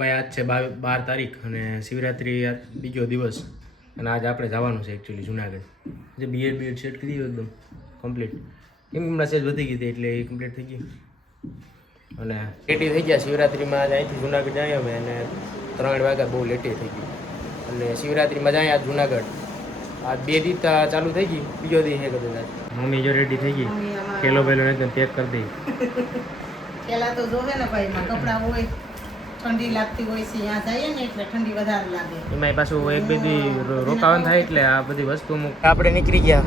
ભાઈ આજ છે 12 તારીખ અને શિવરાત્રી બીજો દિવસ અને આજ આપણે જવાનું છે એકચ્યુઅલી જુનાગઢ. જે બીએડ સેટ કરી દીધું એકદમ કમ્પ્લીટ. કેમ હમણાં સેજ વધી ગઈ હતી એટલે એ કમ્પ્લીટ થઈ ગઈ અને લેટી થઈ ગયા. શિવરાત્રીમાં જ અહીંથી જુનાગઢ જાય અમે અને 3 વાગ્યા બહુ લેટી થઈ ગઈ અને શિવરાત્રીમાં જાય આજ જુનાગઢ. આ 2 દી ચાલુ થઈ ગઈ, બીજો દી છે કદાચ. મમ્મી જો રેડી થઈ ગઈ, પેલો એકદમ પેક કરી દઈ. પેલા તો જોવે ને ભાઈ માં કપડા હોય, ઠંડી લાગતી હોય છે, ત્યાં જઈએ ને એટલે ઠંડી વધારે લાગે. એમાં પાછું એક બે દી રોકાવાનું થાય એટલે આ બધી વસ્તુ આપણે નીકળી ગયા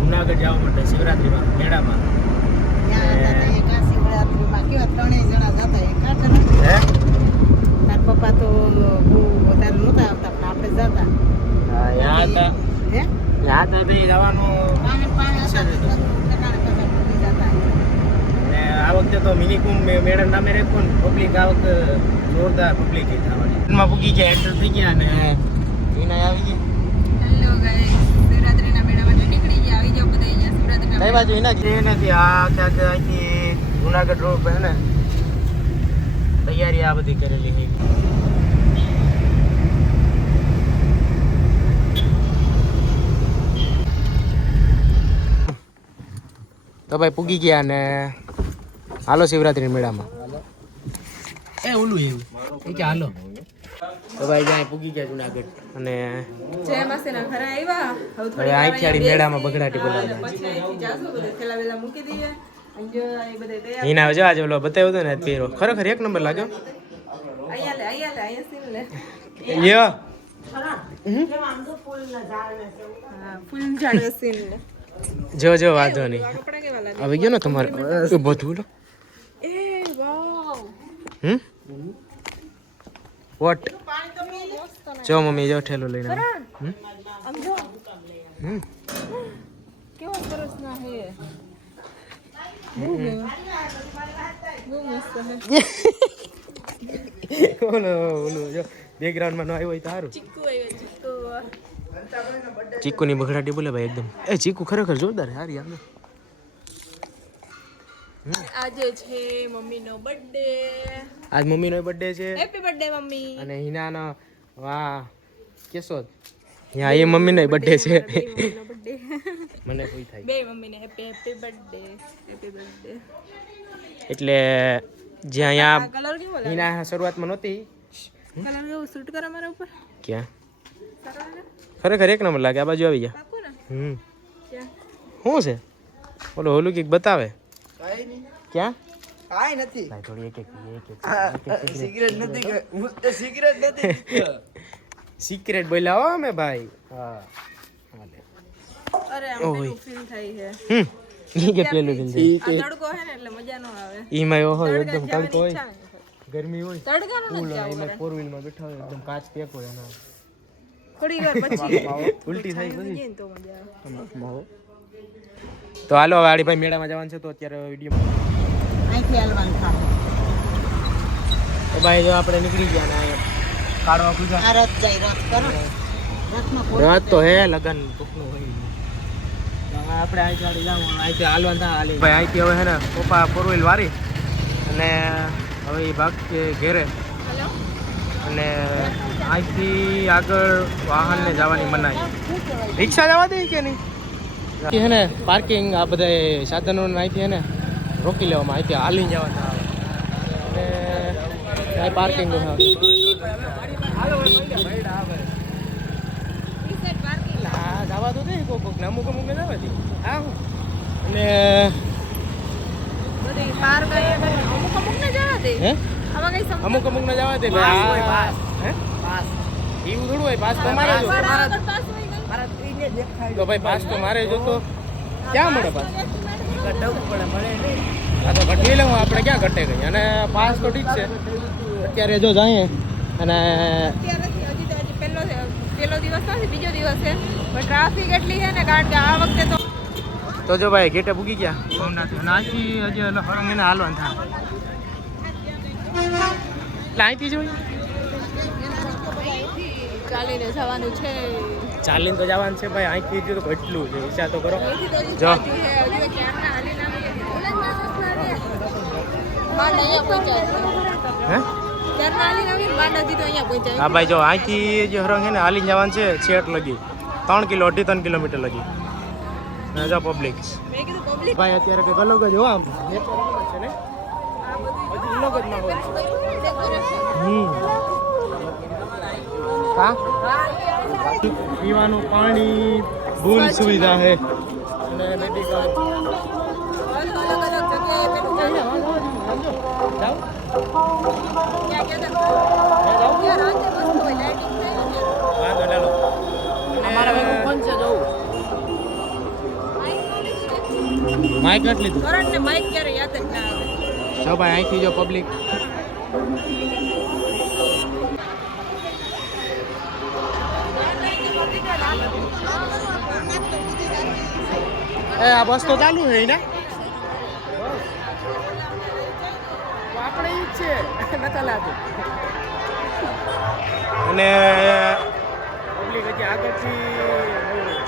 જુનાગઢ જવા માટે શિવરાત્રીમાં મેળામાં. શિવરાત્રીમાં કેવા 3 જણા જતા. હે તાર પપ્પા તો બહુ વધારે નહોતા આવતા પણ આપણે જતા. હા યાદ હે યાદ હતી જવાનું. આ વખતે તો મિની કુંભ મેળા નામે રેખો ને પબ્લિક આ વખતે જોરદાર પબ્લિક થવાની. એમાં પૂગી ગયા, એન્ટર થઈ ગયા અને વિના આવી ગઈ. હેલો ગાઈસ, શિવરાત્રીના મેળા માટે નીકળી ગયા. આવી જાવ બધા અહીંયા શિવરાત્રીના. કઈ બાજુ વિના જે નથી આ ક્યાંક અહીંથી જુનાગઢ રોડ પર ને તૈયારી આ બધી કરેલી છે. તો ભાઈ પૂગી ગયા ને હાલો શિવરાત્રી મેળામાં. એ ઓલું એવું એ કે હાલો. તો ભાઈ જ્યાં પૂગી ગયા જુનાગઢ અને જય માસીના ઘરે આવ્યા. હવે આખી મેળામાં બગડાટી બોલાવે. પછી અહીંથી જાશું બધે થેલા વેલા મૂકી દઈએ. જો આ બધે તૈયાર. હિના જો આજે ઓલો બતાવ્યો હતો ને પહેરો ખરેખર એક નંબર લાગ્યો. અહીંયા સીન લે. લ્યો ફૂલ ઝાડ સીન લે. જો વાંધો નહીં. કપડા કેવા લાગે? આવી ગયો ને તમારે બધું લો. એ વાવ. વોટ જો મમ્મી જો ઠેલો લઈને આમ જો. કેવો સરસ ના હે. બહુ મસ્ત હે. ઓલું જો બેકગ્રાઉન્ડમાં ન આવ્યો હોય તો સારું. ચીકુ આવ્યો ચીકુ. ચીકુની બગડાટી બોલે ભાઈ એકદમ. એ ચીકુ ખરેખર જોરદાર સારી આમ. આજે છે મમ્મીનો બર્થડે. આજ મમ્મીનો બર્થડે છે. Happy birthday mummy. અને હિનાનો વાહ કેશોદ યા એ મમ્મીનો બર્થડે છે. મને કોઈ થાય બે મમ્મીને હેપી બર્થડે. Happy birthday. એટલે જ્યાં અહીંયા કલર કેવો લાગે? હિના શરૂઆતમાં નહોતી. કલર કેવો સૂટ કરે મારા ઉપર? ક્યાં સારો લાગે? ખરેખર એક નંબર લાગે. આ બાજુ આવી ગયા. પાકું ને? શું છે ઓલો ઓલું કંઈક બતાવે. ક્યાં કાઈ નથી. ભાઈ થોડી એક સિગરેટ નથી કે મુસ્તે સિગરેટ નથી. સિક્રેટ બોલ્યા હો અમે ભાઈ. હા અરે આમ પેલું ફીલ થાય છે. ઈ કે પેલું દિન આ તડકો હે ને એટલે મજા ન આવે. ઈમાં ઓહો એકદમ તડકો હોય, ગરમી હોય, તડકાનો નથી ફૂલ જવું એમાં 4 વ્હીલ માં બેઠા હોય એકદમ કાચ પેક હોય એના થોડી વાર પછી ઉલટી થાય પછી. જઈને તો મજા આવે. તો હાલો હવે આડી ભાઈ મેળામાં જવાનું છે તો અત્યારે વિડીયો અહીંથી હાલવાનું થાય. તો ભાઈ જો આપણે નીકળી ગયા ને અહીંયા કાઢવા પૂજા. આ રથ જાય રથ કરો. રથમાં રાત તો હે લગન ટૂંકનું હોય. હવે આપણે અહીંથી આડી જાવ અહીંથી હાલવાનું થાય હાલી. ભાઈ અહીંથી હવે હે ને પપ્પા 4 વ્હીલ વારી અને હવે એ ભાગ ઘેરે હેલો. અને અહીંથી આગળ વાહનને જવાની મનાઈ. રિક્ષા જવા દે કે નહીં હે ને પાર્કિંગ આ બધા સાધનોને અહીંથી હે ને રોકી લેવામાં અહીંથી હાલીને જવાના આવે અને અહીં પાર્કિંગ રીસેટ પાર્કિંગ. હા જવા તો દે કોક અમુક અમુકને જવા દે. હા અને બધી પાર ગઈ અમુક અમુક ને જવા દે. હે આમાં કઈ સમજ અમુક અમુકને જવા દે ભાઈ. પાસ હે પાસ એવું થોડું હોય. પાસ તો મારે જો આગળ પાસ હોય ગઈ. તો ભાઈ પાસ તો મારે જોતો ક્યાં મળે પાસ? આ તો ઘટવી લઉં આપણે ક્યાં ઘટે ગઈ અને પાસ તો ઠીક છે અત્યારે જો જઈએ અને અત્યારેથી હજી તો હજી પહેલો દિવસ નથી, બીજો દિવસ છે પણ ટ્રાફિક એટલી છે ને કારણ કે આ વખતે તો જો ભાઈ ગેટે પૂગી ગયા ભવનાથ અને અહીંથી હજી હરંગ એને હાલવાનું થાય એટલે અહીંથી જોઈ ચાલીને જવાનું છે. ચાલીને તો જવાનું છે ભાઈ. અહીંથી તો કેટલું છે વિચાર તો કરો. જો હે હા ભાઈ જો અહીંથી જે હરંગ છે ને હાલી જવાનું છે છેક લગી 3 કિલો 3 કિલોમીટર લગી રાજા પબ્લિક ભાઈ અત્યારે કંઈક અલગ જ હો આમ નેચર અલગ જ છે ને હજી અલગ જ માહોલ છે પીવાનું પાણી ફૂલ સુવિધા છે અને મેડિકલ માઇક નથી લીધું જો ભાઈ અહીંથી જો પબ્લિક આ બસ તો ચાલુ છે ને આપણે ઈ જ છે નતા લાગે અને પબ્લિક હજી આગળથી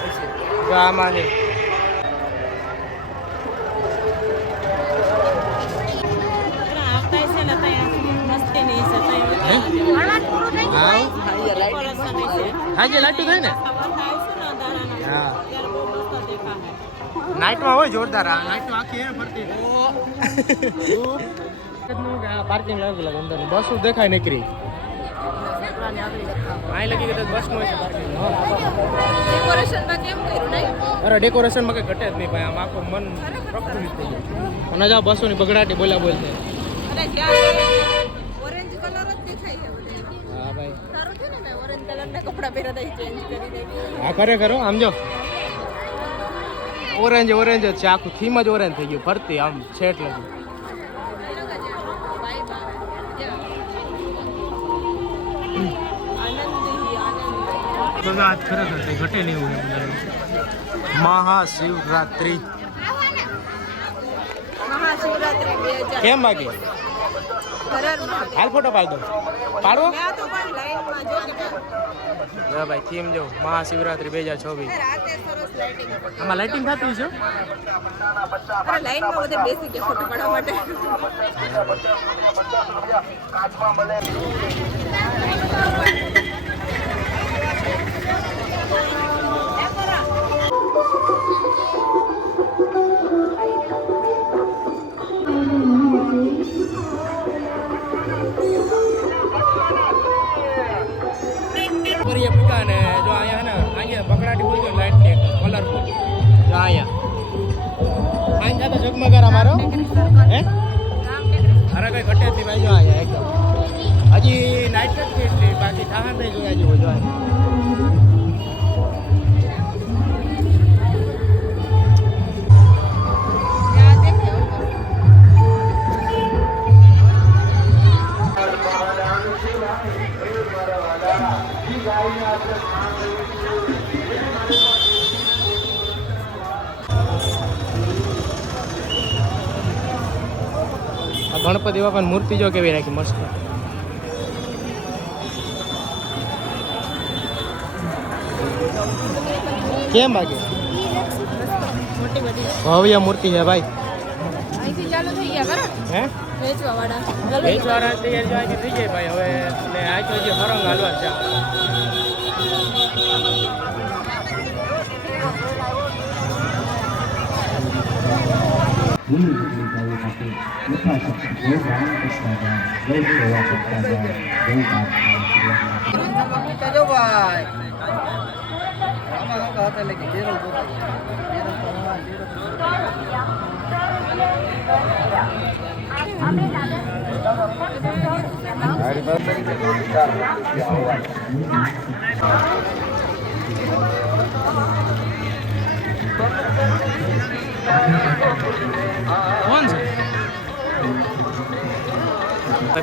હશે આમાં છે હાજે લાટુ થાય ને હા નાઇટમાં હોય જોરદાર આ નાઇટમાં આખી હે ફરતી પાર્કિંગ લાગેલું અંદર બસો દેખાય નીકળી અહીં લગી ગઈ બસનું છે પાર્કિંગ અરે ડેકોરેશનમાં કંઈ ઘટે જ નહીં ભાઈ આમ આખું મન પ્રફુલ્લિત થઈ ગયું અને જા બસોની બગડાટી બોલા બોલ છે હા ભાઈ હા ખરેખર આમ જો ઓરેન્જ જ છે આખું થીમ જ ઓરેન્જ થઈ ગયું ફરતી આમ છેટ લગી આજ ખરેખર કંઈ ઘટે નહીં એવું મહાશિવરાત્રિ કેમ બાકી હાલ ફોટો પાડ દો પાડવો હા ભાઈ થીમ જો મહાશિવરાત્રિ 2024 આમાં લાઇટિંગ થતી છે લાઈનમાં બધે બેસી ગયા ફોટો પાડવા માટે ને જો અહીંયા બકડાટી બોલ લાઈટ ને કલરફુલ જો અહીંયા જગમગાર અમારો હે અરે કઈ ઘટે નથી ભાઈ જો અહીંયા એકદમ હજી નાઇટ નથી એટલી બાકી થાહા નહીં જોયા જેવો જો ગણપતિ બાપાની મૂર્તિ જો કેવી રાખી મસ્ત કેમ બાકી ભવ્ય મૂર્તિ છે ભાઈ અહીંથી ચાલુ થઈ ગયા બરાબર હે વેચવાળા તૈયાર જો અહીંથી થઈ જાય ભાઈ હવે અને આ તો જે હરંગ હાલવા છે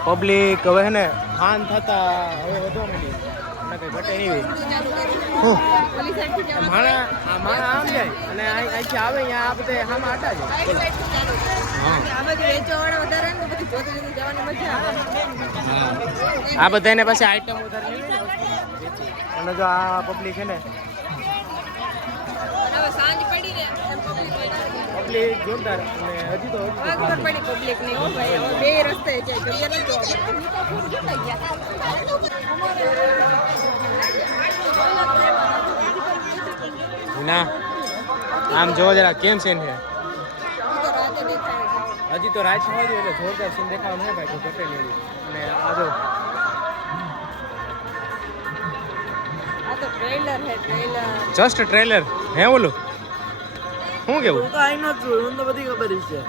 પબ્લિક હવે હે ને ખાન થતા હવે વધવા માંડી કઈ ઘટે નહીં માણા આમ જાય અને અહીંથી આવે અહીંયા આ બધે આમાં આટા જાય આ બધા એને પાસે આઈટમ વધારે અને જો આ પબ્લિક છે ને પબ્લિક જોરદાર અને હજી તો હવે ખબર પડી પબ્લિક ની હો ભાઈ હવે બે રસ્તે જાય જગ્યા નથી ના આમ જોવા જરા કેમ છે ને જોવા હજી તો રાત સમય એટલે જોરદાર સીન દેખાવાનું હોય ભાઈ ઘટે નહીં અને આ જો આ તો ટ્રેલર હે ટ્રેલર જસ્ટ ટ્રેલર હે ઓલું શું કેવું તો આઈ નો છું મને તો બધી ખબર છે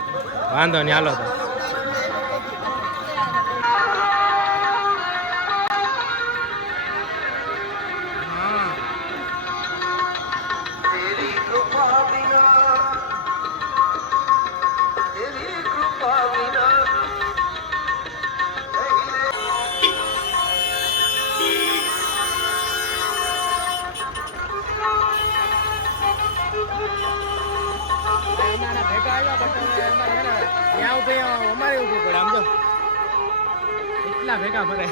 વાંધો નહીં હાલો તો અમારે ઉભું પડે આમ જો એટલા ભેગા ફરે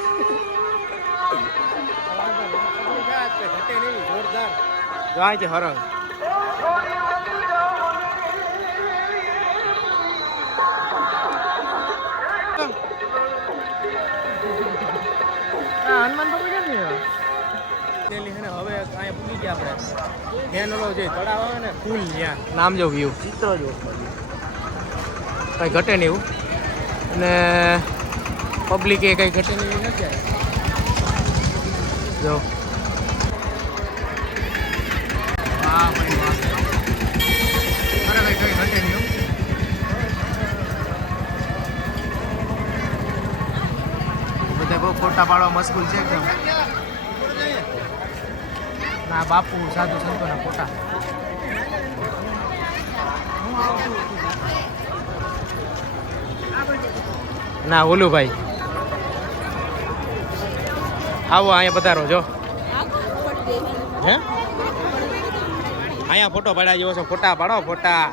ઘટે નહીં જોરદાર જો આ છે હરણ હનુમાન બાપુ ક્યાં છે હવે અહીંયા પૂગી ગયા આપણે ત્યાં ઓલો જે તળાવ આવે ને ફૂલ ત્યાં નામ જો વ્યૂ ચિત્ર જો કંઈ ઘટે નહીં એવું અને પબ્લિક એ કંઈ ઘટે નહીં નથી આવે જો વાહ ભાઈ વાહ અરે કંઈ ઘટે નહીં બધા બહુ ફોટા પાડવા મશગુલ છે એકદમ ના બાપુ સાધુ સંતોના ફોટા ના ઓલું ભાઈ આવો અહીંયા પધારો જો હે અહીંયા ફોટો પાડ્યા જેવો છે ફોટા પાડો ફોટા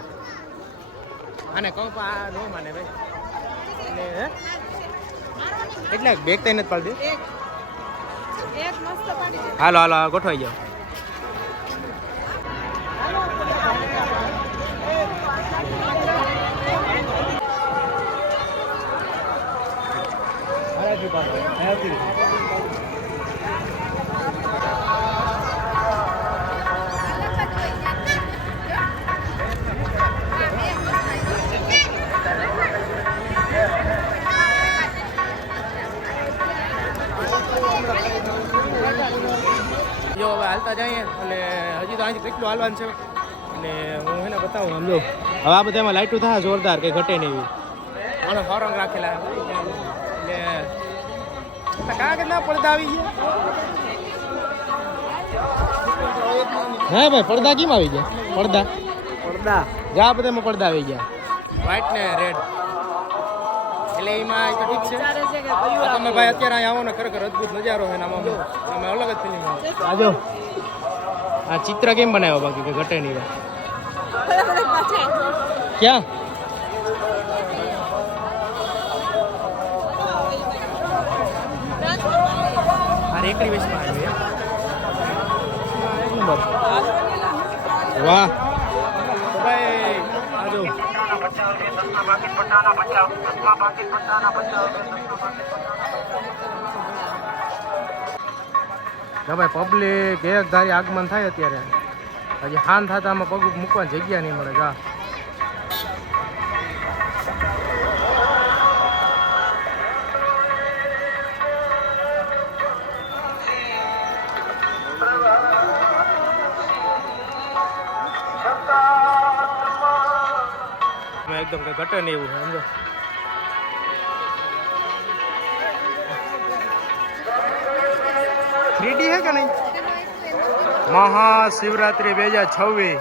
અને કહું પણ આ નો માને ભાઈ એટલે હે એટલે બેગ તઈ નથી પાડી દે એક મસ્ત પાડી દે હાલો હાલો ગોઠવાઈ જાઓ જો હવે હાલતા જઈએ એટલે હજી તો અહીંથી કેટલું હાલવાનું છે એટલે હું એને બતાવું આમ જો હવે આ બધા એમાં લાઇટું થાય જોરદાર કંઈ ઘટે નહીં એવી આનો હોરંગ રાખેલા એટલે કાં કેટલા પડદા આવી ગયા હે ભાઈ પડદા કેમ આવી ગયા પડદા પડદા જા બધામાં પડદા આવી ગયા વ્હાઈટ ને રેડ એટલે એમાં તો ઠીક છે તમે ભાઈ અત્યારે અહીં આવો ને ખરેખર અદભુત નજારો છે ને આમાં અમે અલગ જ ફિલિંગ આવે આજો આ ચિત્ર કેમ બનાવ્યો બાકી કે ઘટે નહીં ક્યાં આ રેકડી વેચમાં આવ્યું એક નંબર વાહ તો ભાઈ આજો ભાઈ પબ્લિક એક ધારી આગમન થાય અત્યારે હજી હાન થતા આમાં પગ મૂકવાની જગ્યા નહીં મળે જા એકદમ કઈ ઘટે નહીં એવું સમજો થ્રીડી હે કે નહીં મહાશિવરાત્રી 2026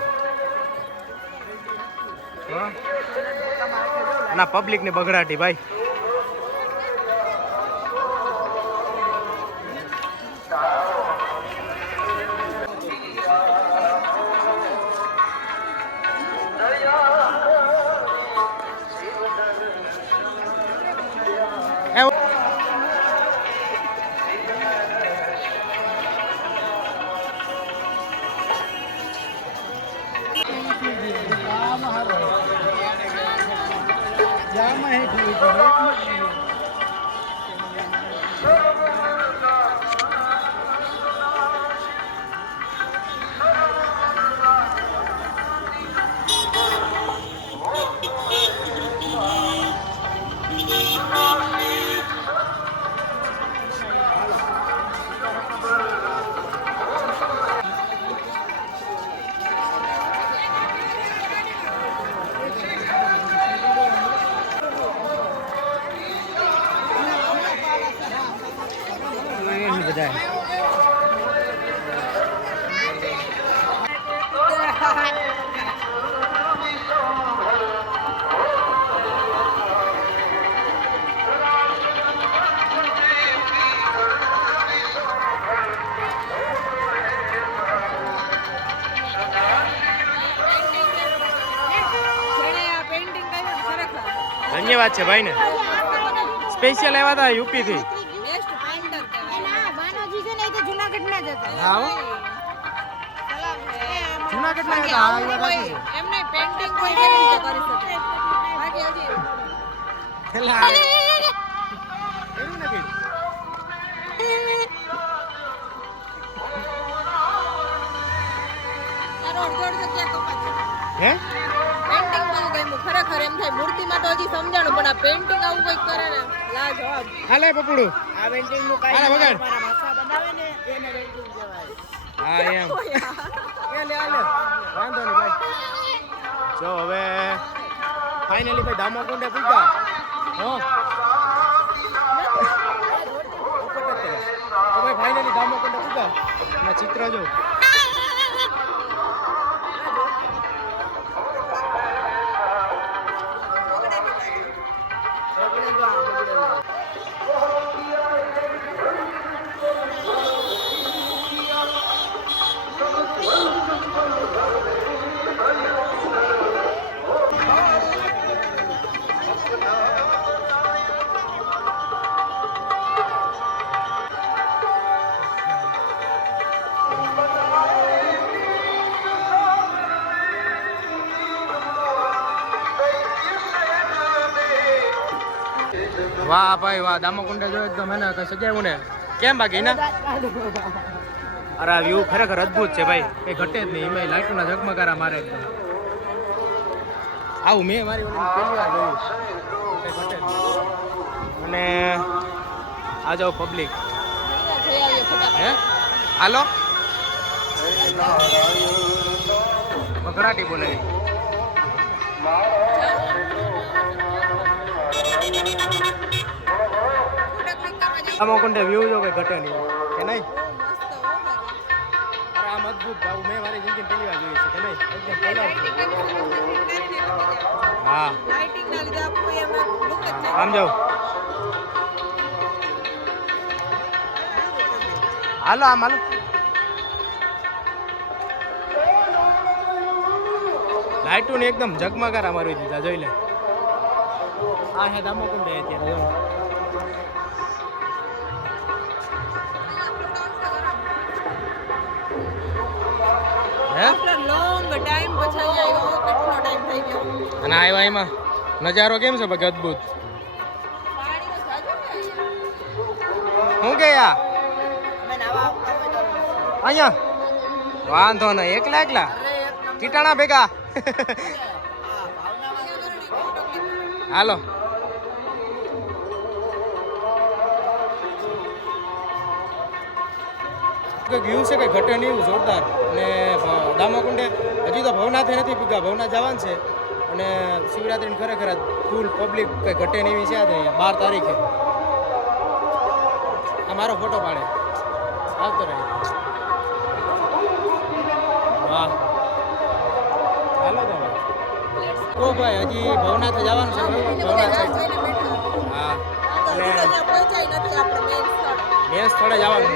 ના પબ્લિક ની બગડાટી ભાઈ બધા ધન્યવાદ છે ભાઈને સ્પેશિયલ આવ્યા હતા યુપી થી હા જુનાગઢ ના હતા આ વાત છે એમને પેઇન્ટિંગ કોઈ કેવી રીતે કરી શકે બાકી હજી છેલ્લા એવું નથી તારો અડધો ક્યાં કપાય હે પેઇન્ટિંગ માં ગયું ખરેખર એમ થાય મૂર્તિમાં તો હજી સમજાણું પણ આ પેઇન્ટિંગ આવું કંઈક કરે ને લાજવાબ હાલે પપડું આ પેન્ટિંગ નું હાલે વગાડ મારા માથા બનાવે ને એને પેન્ટિંગ કહેવાય. હા એમ વાંધો નહીં ભાઈ જો હવે ફાઇનલી ભાઈ દામાકુંડે પૂગ્યા હો તો ભાઈ ફાઇનલી દામાકુંડે પૂગ્યા અને ચિત્ર જો વાહ ભાઈ વાહ દામાકુંડે જો એકદમ હે ને કઈ સજાયું ને કેમ બાકી ને અરે આ વ્યૂ ખરેખર અદ્ભુત છે ભાઈ કઈ ઘટે જ નહીં એમાં લાઈટોના ઝગમગારા મારે એકદમ આવું મેં મારી ઓલી પહેલી વાર જોયું કઈ ઘટે જ નહીં. અને આ જાવ પબ્લિક જઈ આવીએ ફટાફટ હે હાલો બગડાટી બોલે દામાકુંડે વ્યૂ જો કઈ ઘટે નહીં કે નહીં અરે આમ અદ્ભુત ભાવ મેં મારી જિંદગી પહેલી વાર જોઈ છે કે નહીં એકદમ colourful. હા આમ જાઓ હાલો આમ હાલો લાઈટો ને એકદમ ઝગમગારા મારી દીધા જોઈ લે આ હે દામાકુંડે અત્યારે જો હે લોંગ ટાઈમ પછી આવ્યો કેટલો ટાઈમ થઈ ગયો અને આવ્યા એમાં નજારો કેમ છે બાકી અદ્ભુત પાણીનો જાજો ને અહીંયા હું ગયા અમે નાવા આવતા હોય તો અહીંયા વાંધો નહીં એકલા એકલા કીટાણા ભેગા હાલો વ્યૂ છે કે ઘટે નહીં એવું જોરદાર અને દામાકુંડે હજી તો ભવનાથે નથી પૂગ્યા ભવનાથ જવાનું છે અને શિવરાત્રીને ખરેખર ફૂલ પબ્લિક કંઈ ઘટે નહીં એવી છે આજે અહીંયા 12 તારીખે આ મારો ફોટો પાડે આવતો રહે વાહ હાલો તો ભાઈ ઓ ભાઈ હજી ભવનાથે જવાનું છે ભવનાથ સાઈડ હા અને મેન સ્થળે જવાનું